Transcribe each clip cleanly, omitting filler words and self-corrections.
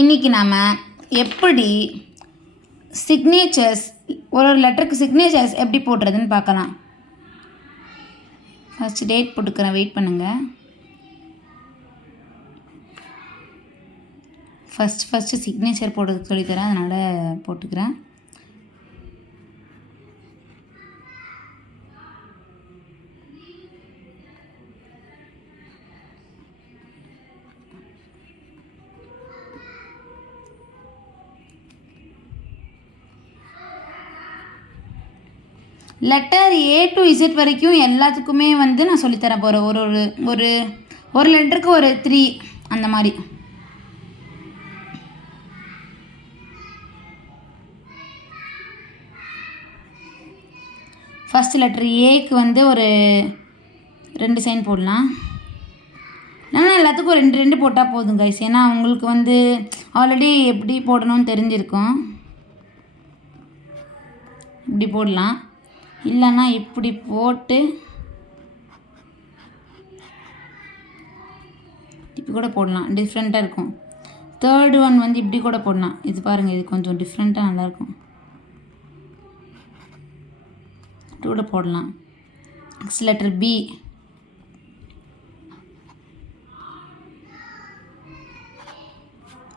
இன்னைக்கு நாம் எப்படி சிக்னேச்சர்ஸ் ஒரு லெட்டருக்கு சிக்னேச்சர்ஸ் எப்படி போடுறதுன்னு பார்க்கலாம். ஃபஸ்ட் டேட் போட்டுக்கிறேன், வெயிட் பண்ணுங்கள். ஃபஸ்ட்டு சிக்னேச்சர் போடுறதுக்கு சொல்லித்தரேன், அதனால் போட்டுக்கிறேன். லெட்டர் A to Z வரைக்கும் எல்லாத்துக்குமே நான் சொல்லித்தரேன் போகிறேன். ஒரு ஒரு ஒரு ஒரு லெட்டருக்கு ஒரு 3 அந்த மாதிரி. ஃபஸ்ட் லெட்டர் ஏக்கு ஒரு 2 சைன் போடலாம். நம்ம எல்லாத்துக்கும் 2 போட்டால் போதும் கைஸ், ஏன்னா உங்களுக்கு ஆல்ரெடி எப்படி போடணும்னு தெரிஞ்சிருக்கும். இப்படி போடலாம், இல்லைன்னா இப்படி போட்டு இப்படி கூட போடலாம், டிஃப்ரெண்ட்டாக இருக்கும். தேர்டு ஒன் இப்படி கூட போடலாம். இது பாருங்கள், இது கொஞ்சம் டிஃப்ரெண்ட்டாக நல்லாயிருக்கும். இப்படி கூட போடலாம். நெக்ஸ்ட் லெட்டர் பி,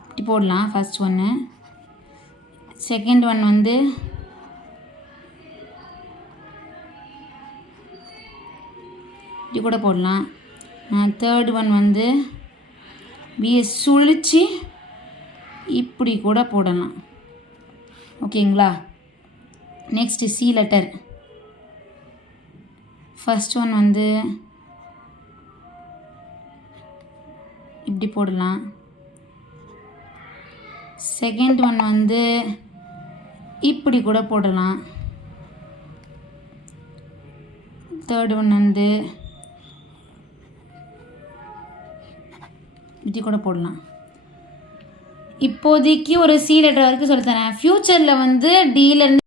இப்படி போடலாம். ஃபஸ்ட் ஒன்று. செகண்ட் ஒன் இப்படி கூட போடலாம். தேர்டு ஒன் பியை சுழிச்சு இப்படி கூட போடலாம். ஓகேங்களா? Next C letter. First one இப்படி போடலாம். செகண்ட் ஒன் இப்படி கூட போடலாம். தேர்ட் ஒன் இப்படி கூட போடலாம். இப்போதைக்கு ஒரு சி லெட்டர் வரைக்கும் சொல்லித்தரேன். ஃப்யூச்சரில் டிலேருந்து